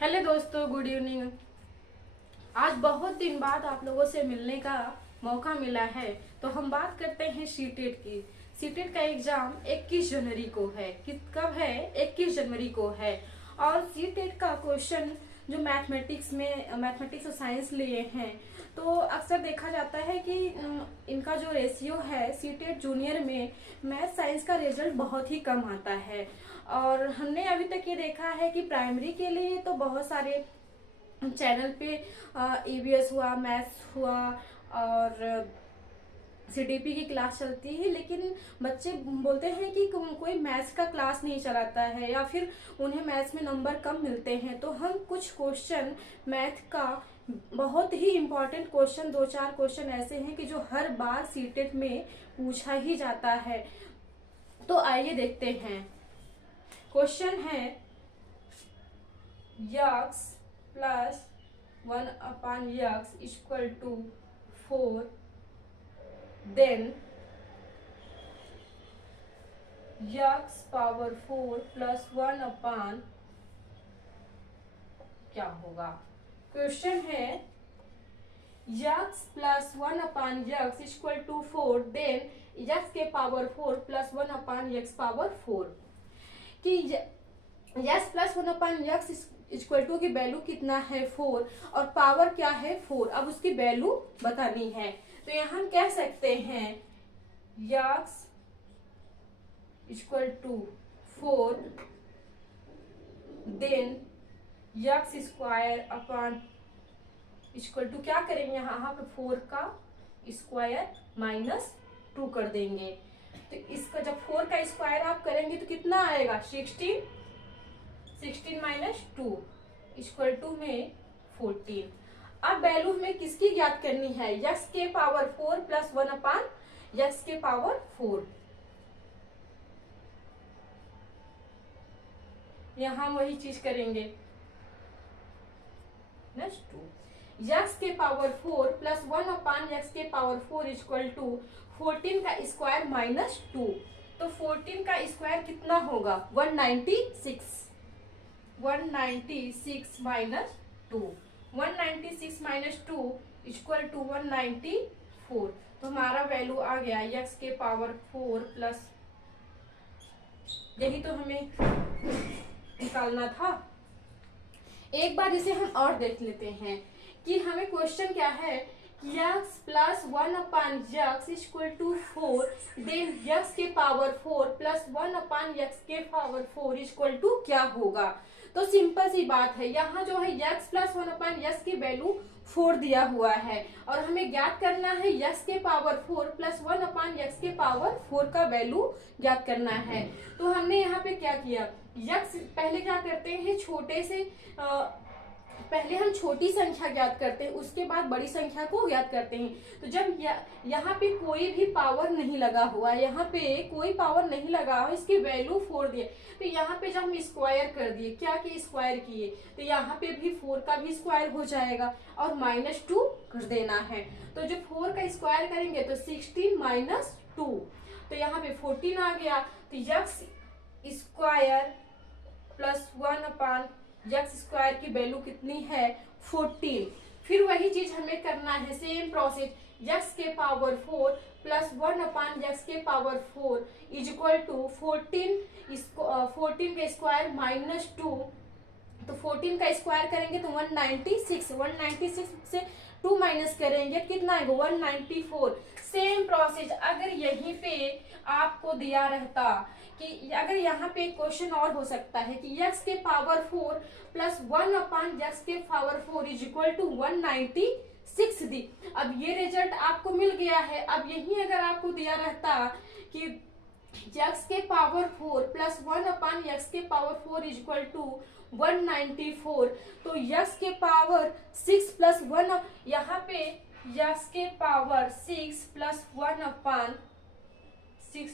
Hello दोस्तों, good evening. आज बहुत दिन बाद आप लोगों से मिलने का मौका मिला है, तो हम बात करते हैं सीटेट की। सीटेट का एग्जाम 21 जनवरी को है। कब है? 21 जनवरी को है। और सीटेट का क्वेश्चन जो मैथमेटिक्स और साइंस लिए हैं, तो अक्सर देखा जाता है कि इनका जो रेशियो है सीटेट जूनियर में मैथ साइंस का रिजल्ट बहुत ही कम आता है। और हमने अभी तक ये देखा है कि प्राइमरी के लिए तो बहुत सारे चैनल पे ईवीएस हुआ, मैथ्स हुआ और सीडीपी की क्लास चलती है, लेकिन बच्चे बोलते हैं कि कोई मैथ्स का क्लास नहीं चलाता है या फिर उन्हें मैथ्स में नंबर कम मिलते हैं। तो हम कुछ क्वेश्चन मैथ का, बहुत ही इम्पोर्टेंट क्वेश्चन, दो चार क्वेश्चन ऐसे हैं कि जो हर बार सीटेट में पूछा ही जाता है। तो आइए देखते हैं। क्वेश्चन है x plus 1/x equal to 4, then x power 4 plus 1 क्या होगा। क्वेश्चन है x plus 1/x equal to 4, then x के पावर 4 प्लस 1/x पावर 4 कि x plus 1/x equal to की वैल्यू कितना है 4 और पावर क्या है 4। अब उसकी वैल्यू बतानी है। तो यहां हम कह सकते हैं x equal to 4, then x square upon equal to क्या करेंगे, यहाँ पे 4 का स्क्वायर माइनस 2 कर देंगे। तो इसका जब 4 का स्क्वायर आप करेंगे तो कितना आएगा 16 माइनस 2 इक्वल टू में 14। अब वैल्यू हमें किसकी ज्ञात करनी है, यक्स के पावर 4 प्लस 1/x के पावर 4। यहां हम वही चीज करेंगे, 2 यक्स के पावर 4 प्लस 1/x के पावर 4 इक्वल टू 14 का स्क्वायर माइनस 2। तो 14 का स्क्वायर कितना होगा 196 माइनस 2, 196 माइनस 2 इक्वल टू 194। तो हमारा वैल्यू आ गया यक्स के पावर 4 प्लस, यही तो हमें निकालना था। एक बार इसे हम और देख लेते हैं कि हमें क्वेश्चन क्या है, x plus 1/x equal to 4, then x के पावर 4 प्लस 1/x के पावर 4 इक्वल टू क्या होगा। तो सिंपल सी बात है, यहाँ जो है यक्स प्लस 1/x की वैल्यू 4 दिया हुआ है और हमें ज्ञात करना है यक्स के पावर 4 प्लस 1/x के पावर 4 का वैल्यू ज्ञात करना है। तो हमने यहाँ पे क्या किया, यक्स पहले क्या करते हैं, पहले हम छोटी संख्या ज्ञात करते हैं, उसके बाद बड़ी संख्या को ज्ञात करते हैं। तो जब यहाँ पे कोई भी पावर नहीं लगा हुआ, यहाँ पे कोई पावर नहीं लगा हुआ, इसकी वैल्यू 4 दिए, तो यहाँ पे जब हम स्क्वायर कर दिए, क्या कि स्क्वायर किए, तो यहाँ पे भी 4 का भी स्क्वायर हो जाएगा और -2 कर देना है। तो जब 4 का स्क्वायर करेंगे तो 16 माइनस 2, तो यहाँ पे 14 आ गया। तो x square plus 1/x square की वैल्यू कितनी है 14। फिर वही चीज हमें करना है, सेम प्रोसेस, यक्स के पावर 4 प्लस 1/x के पावर 4 इज इक्वल टू 14 का स्क्वायर माइनस 2। तो 14 का स्क्वायर करेंगे तो 196 से 2 माइनस करेंगे कितना आएगा 194। सेम प्रोसेस अगर यहीं पे आपको दिया रहता कि अगर यहाँ पे क्वेश्चन और हो सकता है कि यक्स के पावर 4 प्लस 1/x के पावर 4 इज इक्वल टू 196 दी। अब ये रिजल्ट आपको मिल गया है। अब यही अगर आपको दिया रहता कि यक्स के पावर 4 प्लस 1/x के पावर 4 इज इक्वल टू 194, तो यक्स के पावर 6 प्लस 1, यहाँ पे यक्स के पावर 6 प्लस 1/6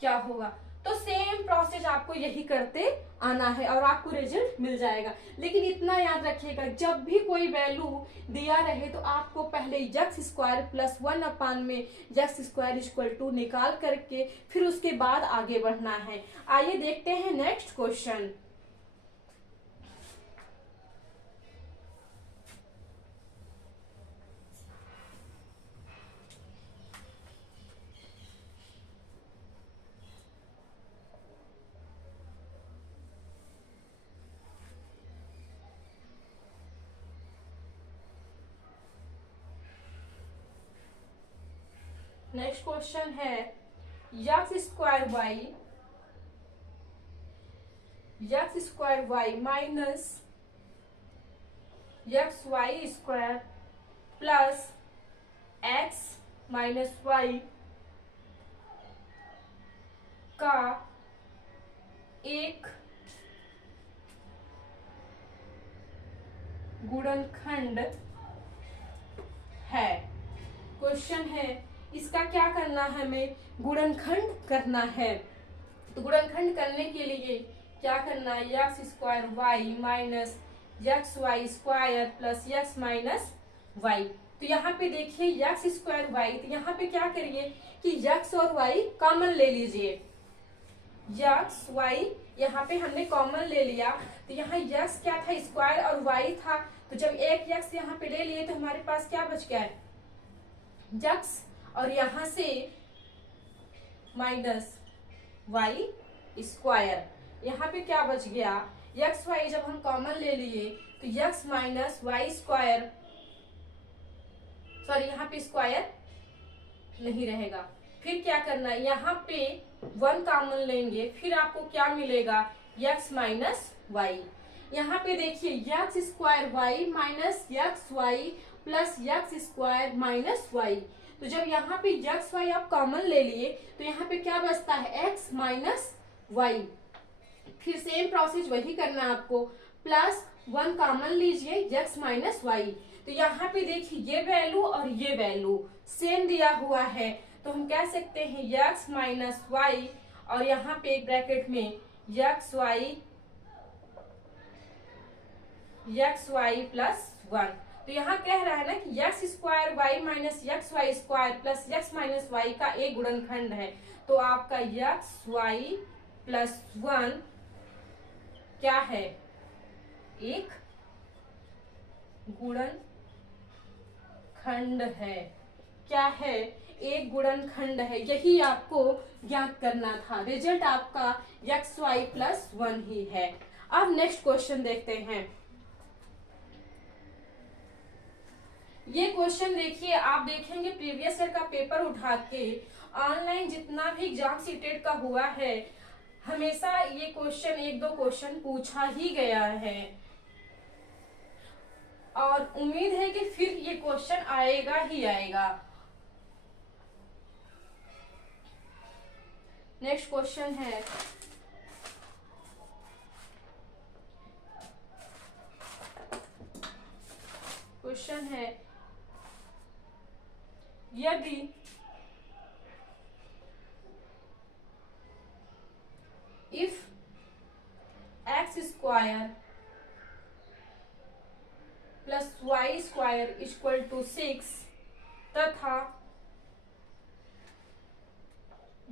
क्या होगा। तो सेम प्रोसेस आपको यही करते आना है और आपको रिजल्ट मिल जाएगा। लेकिन इतना याद रखिएगा, जब भी कोई वैल्यू दिया रहे तो आपको पहले यक्स स्क्वायर प्लस 1 में यक्स स्क्वायर इक्वल टू निकाल करके फिर उसके बाद आगे बढ़ना है। आइए देखते हैं नेक्स्ट क्वेश्चन। नेक्स्ट क्वेश्चन है x² minus xy² plus x minus y का एक गुणनखंड है। क्वेश्चन है इसका क्या करना है, हमें गुणनखंड करना है। तो गुणनखंड करने के लिए क्या करना है, x² minus xy² plus x minus y। तो यहाँ पे देखिए x²y, तो यहाँ पे क्या करिए कि x और y कॉमन ले लीजिए। x y यहाँ पे हमने कॉमन ले लिया, तो यहाँ x क्या था, स्क्वायर और y था, तो जब एक x यहाँ पे ले लिए तो हमारे पास क्या बच गया है, x, और यहाँ से माइनस y²। यहाँ पे क्या बच गया, x y जब हम कॉमन ले लिए तो x माइनस y², सॉरी यहाँ पे स्क्वायर नहीं रहेगा। फिर क्या करना है, यहाँ पे 1 कॉमन लेंगे, फिर आपको क्या मिलेगा, x माइनस y। यहाँ पे देखिए x² minus xy plus x² minus y। तो जब यहाँ पे x y आप कॉमन ले लिए तो यहाँ पे क्या बचता है, x माइनस y। फिर सेम प्रोसेस वही करना है आपको, प्लस 1 कॉमन लीजिए x माइनस y। तो यहाँ पे देखिए ये वैल्यू और ये वैल्यू सेम दिया हुआ है, तो हम कह सकते हैं x माइनस y, और यहाँ पे एक ब्रैकेट में xy प्लस 1। तो यहाँ कह रहा है ना कि x² minus xy² plus x minus y का एक गुणनखंड है। तो आपका xy प्लस 1 क्या है, एक गुणनखंड है। क्या है, एक गुणनखंड है। यही आपको ज्ञात करना था। रिजल्ट आपका xy प्लस 1 ही है। अब नेक्स्ट क्वेश्चन देखते हैं। ये क्वेश्चन देखिए, आप देखेंगे प्रीवियस ईयर का पेपर उठा के ऑनलाइन जितना भी एग्जाम सीटेट का हुआ है, हमेशा ये क्वेश्चन 1-2 क्वेश्चन पूछा ही गया है, और उम्मीद है कि फिर ये क्वेश्चन आएगा ही आएगा। नेक्स्ट क्वेश्चन है यदि if x² plus y² equal to 6 तथा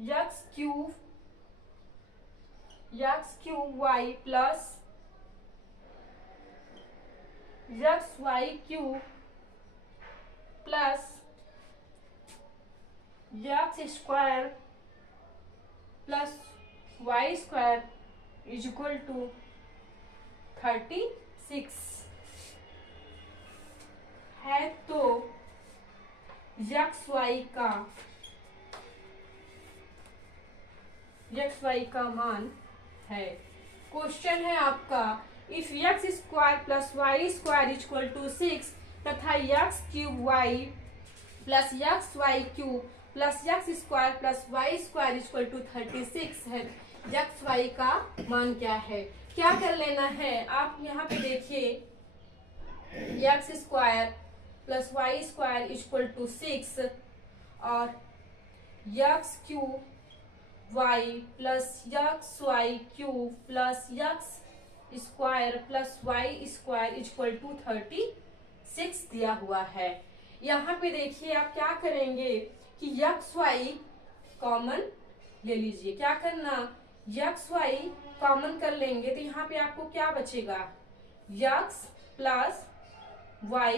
x³ plus xy³ plus x² plus y² is equal to 36 है, तो xy का मान है। क्वेश्चन है आपका if x² plus y² equal to 6 तथा x³ plus xy³ plus x² plus y² equal to 36 है, xy का मान क्या है। क्या कर लेना है, आप यहाँ पे देखिए x² plus y² equal to 6 और x³ plus xy³ plus x² plus y² equal to 36 दिया हुआ है। यहाँ पे देखिए आप क्या करेंगे कि xy कॉमन ले लीजिए। क्या करना, xy कॉमन कर लेंगे तो यहाँ पे आपको क्या बचेगा, x प्लस y,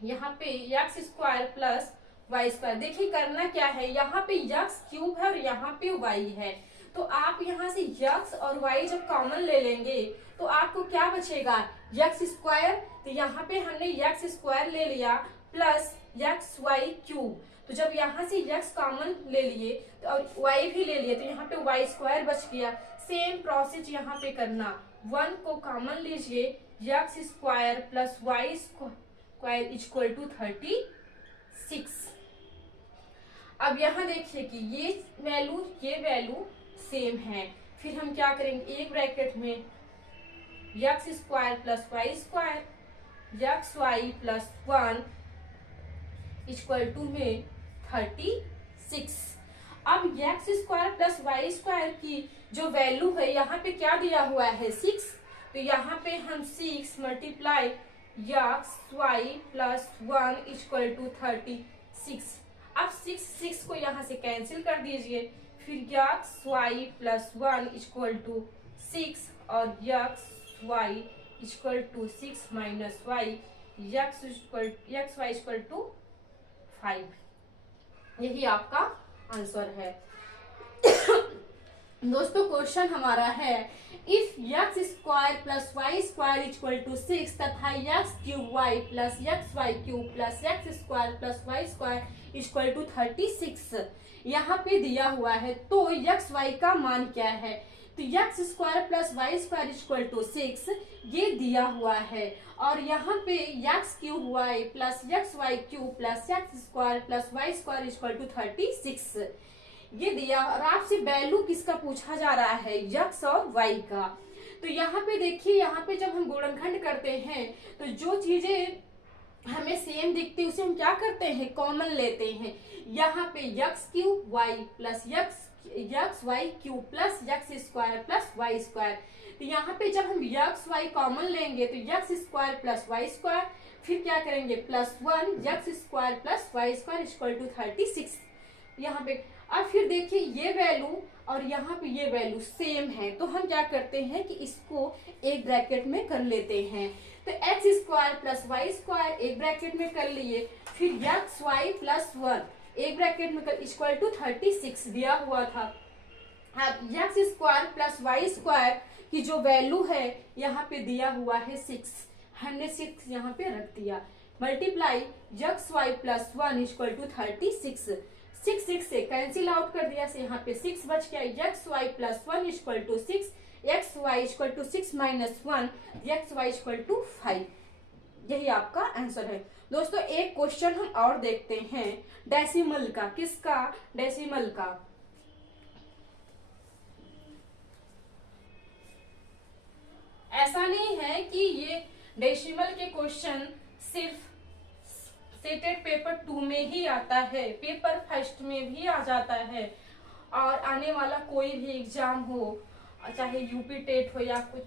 यहाँ पे x² प्लस y²। देखिए करना क्या है, यहाँ पे x³ है और यहाँ पे y है, तो आप यहाँ से x और y जब कॉमन ले लेंगे तो आपको क्या बचेगा, x²। तो यहाँ पे हमने x² ले लिया प्लस एक्स वाई क्यूब। तो जब यहाँ से x कॉमन ले लिए तो और y भी ले लिए तो यहाँ पे वाई स्क्वायर बच गया। सेम प्रोसेस यहाँ पे करना, 1 को कॉमन लीजिए, x square plus y square equal to 36। अब यहाँ देखिए कि ये वैल्यू सेम है। फिर हम क्या करेंगे, एक ब्रैकेट में x square plus y square x y plus 1 equal to में 36। अब x square plus y square की जो वैल्यू है यहाँ पे क्या दिया हुआ है 6, तो यहाँ पे हम 6 multiply x y plus 1 equal to 36। अब 6 को यहाँ से कैंसिल कर दीजिए, फिर x y plus 1 equal to 6 और x y equal to 6 minus y x y equal to 5। यही आपका आंसर है। दोस्तों क्वेश्चन हमारा है if x square plus y square equal to 6 तथा x cube y plus x y cube plus x square plus y square equal to 36 यहाँ पे दिया हुआ है, तो एक्स वाई का मान क्या है। तो x square plus y square equal to 6 ये दिया हुआ है, और यहाँ पे x cube y plus x y cube plus x square plus y square equal to 36 ये दिया। और आपसे वैल्यू किसका पूछा जा रहा है, एक्स और वाई का। तो यहाँ पे देखिए, यहाँ पे जब हम गुणनखंड करते हैं तो जो चीजें हमें सेम दिखती है उसे हम क्या करते हैं, कॉमन लेते हैं। यहाँ पे x cube y plus x y cube plus x square plus y square. तो यहाँ पे जब हम एक्स वाई कॉमन लेंगे तो x square plus y square, फिर क्या करेंगे plus 1 x square plus y square equal to 36 यहाँ पे। अब फिर देखिए ये वैल्यू और यहाँ पे ये वैल्यू सेम है, तो हम क्या करते हैं कि इसको एक ब्रैकेट में कर लेते हैं। तो x square plus y square एक ब्रैकेट में कर लिए, फिर एक्स वाई प्लस 1 एक ब्रैकेट में कर इक्वल टू 36 दिया हुआ था। अब x square plus y square की जो वैल्यू है यहाँ पे दिया हुआ है 6, हमने 6 यहाँ पे रख दिया, multiply x y plus 1 equal to 36। 6 से कैंसिल आउट कर दिया, से यहाँ पे 6 बच गया। X y plus 1 equal to 6, x y equal to 6 minus 1 x y equal to 5। यही आपका आंसर है। दोस्तों एक क्वेश्चन हम और देखते हैं डेसिमल का। किसका, डेसिमल का। ऐसा नहीं है कि ये डेसिमल के क्वेश्चन सिर्फ सेटेड पेपर 2 में ही आता है, पेपर फर्स्ट में भी आ जाता है। और आने वाला कोई भी एग्जाम हो, चाहे यूपी टेट हो या कुछ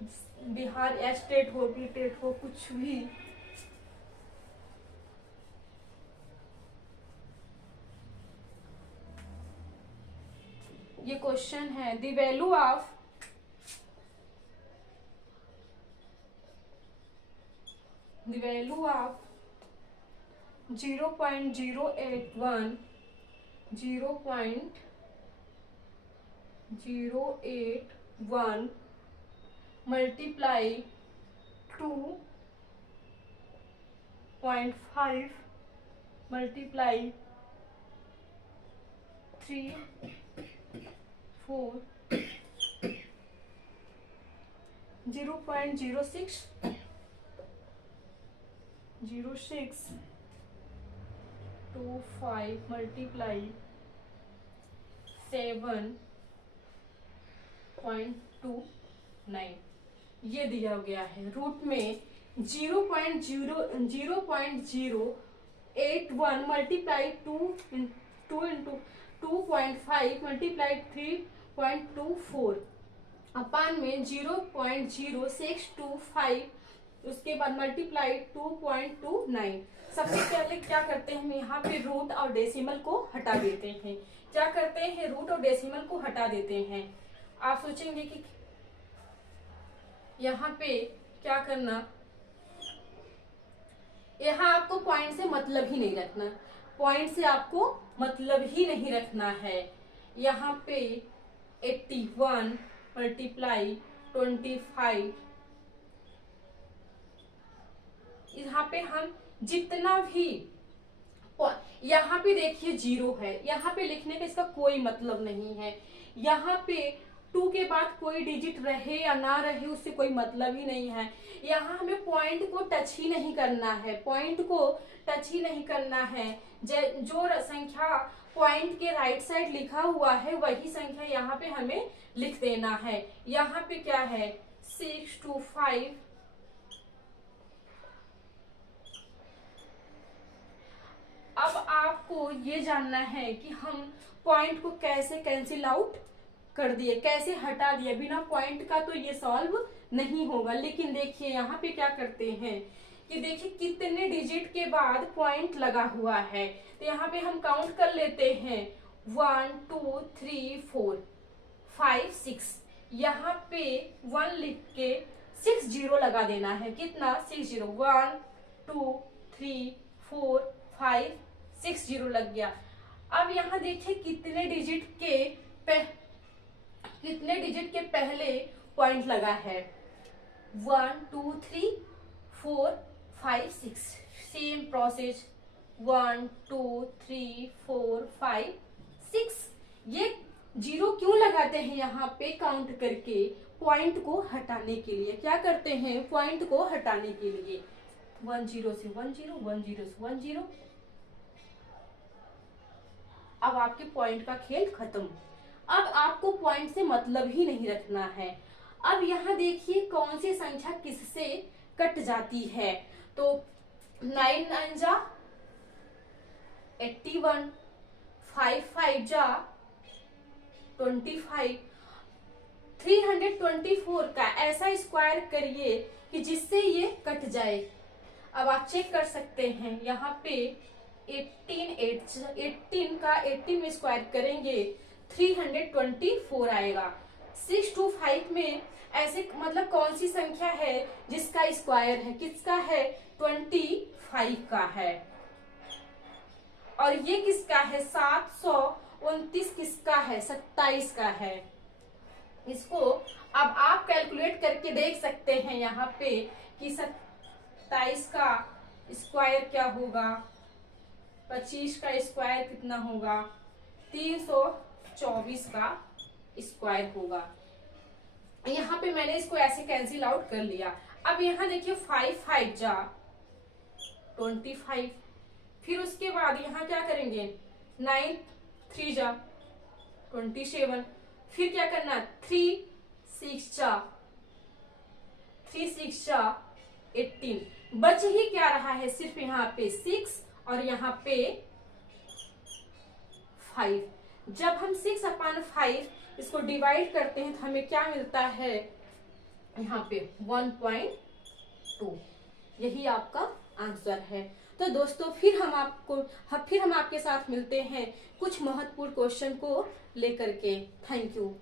बिहार एस टेट हो, बी टेट हो, कुछ भी, ये क्वेश्चन है the value of the value of 0.081 multiply 2.5 multiply 3 4 0.06 25 multiply 7.29 ये दिया गया है। रूट में 0.081 मल्टीप्लाई 2 इंटू 2.5 मल्टीप्लाई 3.24 अपान में 0.0625 उसके बाद मल्टीप्लाई 2.29। सबसे पहले क्या करते हैं, हम यहाँ पे रूट और डेसिमल को हटा देते हैं। क्या करते हैं, रूट और डेसिमल को हटा देते हैं। आप सोचेंगे कि यहाँ पे क्या करना, यहाँ आपको पॉइंट से मतलब ही नहीं रखना, पॉइंट से आपको मतलब ही नहीं रखना है। यहाँ पे 81 मल्टीप्लाई 25, यहाँ पे हम जितना भी यहाँ पे देखिए 0 है, यहाँ पे लिखने का इसका कोई मतलब नहीं है। यहाँ पे 2 के बाद कोई डिजिट रहे या ना रहे उससे कोई मतलब ही नहीं है। यहाँ हमें पॉइंट को टच ही नहीं करना है, पॉइंट को टच ही नहीं करना है। जो संख्या पॉइंट के राइट साइड लिखा हुआ है वही संख्या यहाँ पे हमें लिख देना है। यहाँ पे क्या है 6 2 5। अब आपको ये जानना है कि हम पॉइंट को कैसे कैंसिल आउट कर दिए, कैसे हटा दिए। बिना पॉइंट का तो ये सॉल्व नहीं होगा। लेकिन देखिए यहाँ पे क्या करते हैं कि देखिए कितने डिजिट के बाद पॉइंट लगा हुआ है। तो यहाँ पे हम काउंट कर लेते हैं 1 2 3 4 5 6। यहाँ पे 1 लिख के 6 0 लगा देना है। कितना 6 0, 1 2 3 4 5 6 0 लग गया। अब यहाँ देखिए कितने डिजिट के पहले पॉइंट लगा है 1 2 3 4 5 6। Same process 1 2 3 4 5 6। ये 0 क्यों लगाते हैं यहाँ पे काउंट करके? पॉइंट को हटाने के लिए। क्या करते हैं? पॉइंट को हटाने के लिए। 1 0 से 1 0, 1 0 से 1 0। अब आपके पॉइंट का खेल खत्म। अब आपको पॉइंट से मतलब ही नहीं रखना है। अब यहाँ देखिए कौन सी संख्या किससे कट जाती है। तो 9 9 जा 81, 5 5 जा 25। 324 का ऐसा स्क्वायर करिए कि जिससे ये कट जाए। अब आप चेक कर सकते हैं यहाँ पे 18 का 18 में स्क्वायर करेंगे 324 आएगा। 625 में ऐसे मतलब कौन सी संख्या है जिसका स्क्वायर है? किसका है? 25 का है। और ये किसका है? 729 किसका है? 27 का है। इसको अब आप कैलकुलेट करके देख सकते हैं यहाँ पे कि 27 का स्क्वायर क्या होगा, 25 का स्क्वायर कितना होगा, 324 का स्क्वायर होगा। यहाँ पे मैंने इसको ऐसे कैंसिल आउट कर लिया। अब यहाँ देखिए 5 5 जा 25। फिर उसके बाद यहाँ क्या करेंगे 9 3 जा 27। फिर क्या करना 3 6 जा 18। बच ही क्या रहा है? सिर्फ यहाँ पे 6 और यहाँ पे 5। जब हम 6/5 इसको डिवाइड करते हैं तो हमें क्या मिलता है? यहाँ पे 1.2। यही आपका आंसर है। तो दोस्तों फिर हम आपके साथ मिलते हैं कुछ महत्वपूर्ण क्वेश्चन को लेकर के। Thank you.